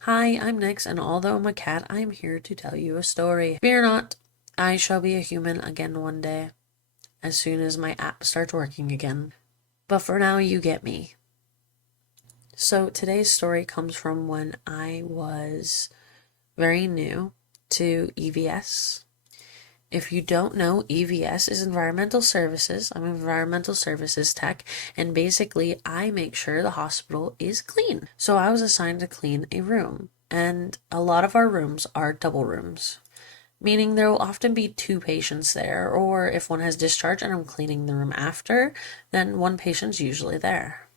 Hi, I'm Nix, and although I'm a cat, I am here to tell you a story. Fear not, I shall be a human again one day, as soon as my app starts working again. But for now, you get me. So today's story comes from when I was very new to EVS. If you don't know, EVS is environmental services. I'm an environmental services tech, and basically, I make sure the hospital is clean. So I was assigned to clean a room, and a lot of our rooms are double rooms, meaning there will often be two patients there, or if one has discharged and I'm cleaning the room after, then one patient's usually there.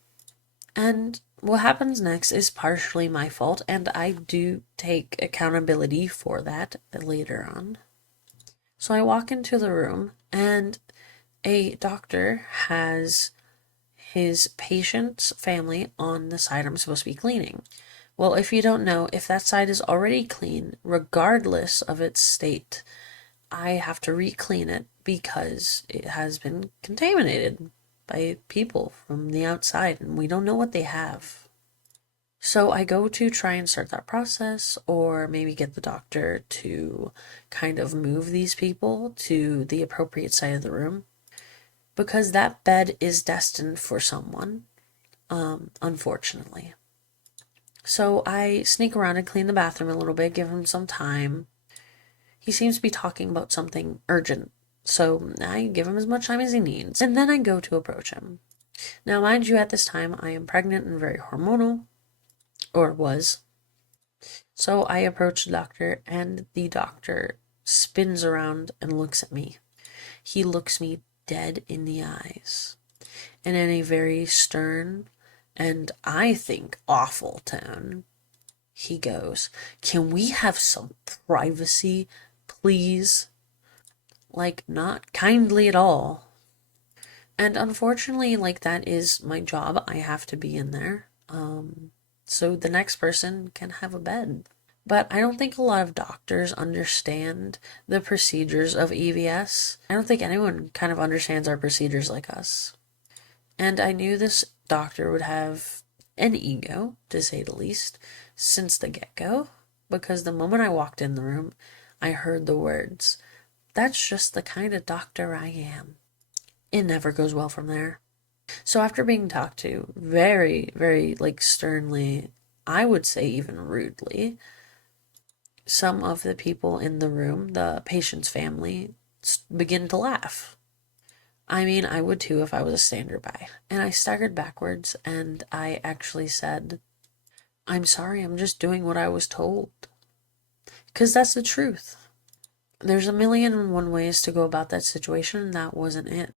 And what happens next is partially my fault, and I do take accountability for that later on. So I walk into the room, and a doctor has his patient's family on the side I'm supposed to be cleaning. Well, if you don't know, if that side is already clean, regardless of its state, I have to re-clean it because it has been contaminated by people from the outside, and we don't know what they have. So I go to try and start that process, or maybe get the doctor to kind of move these people to the appropriate side of the room, because that bed is destined for someone, unfortunately. So I sneak around and clean the bathroom a little bit, give him some time. He seems to be talking about something urgent, so I give him as much time as he needs, and then I go to approach him. Now, mind you, at this time, I am pregnant and very hormonal, or was. So I approach the doctor, and the doctor spins around and looks at me. He looks me dead in the eyes, and in a very stern and, I think, awful tone, he goes, "Can we have some privacy, please?" Like, not kindly at all. And unfortunately, like, that is my job. I have to be in there. So the next person can have a bed. But I don't think a lot of doctors understand the procedures of EVS. I don't think anyone kind of understands our procedures like us. And I knew this doctor would have an ego, to say the least, since the get-go, because the moment I walked in the room, I heard the words, "That's just the kind of doctor I am." It never goes well from there. So after being talked to very, very, like, sternly, I would say even rudely, some of the people in the room, the patient's family, begin to laugh. I mean, I would too if I was a stander by. And I staggered backwards, and I actually said, "I'm sorry, I'm just doing what I was told." Because that's the truth. There's a million and one ways to go about that situation, and that wasn't it.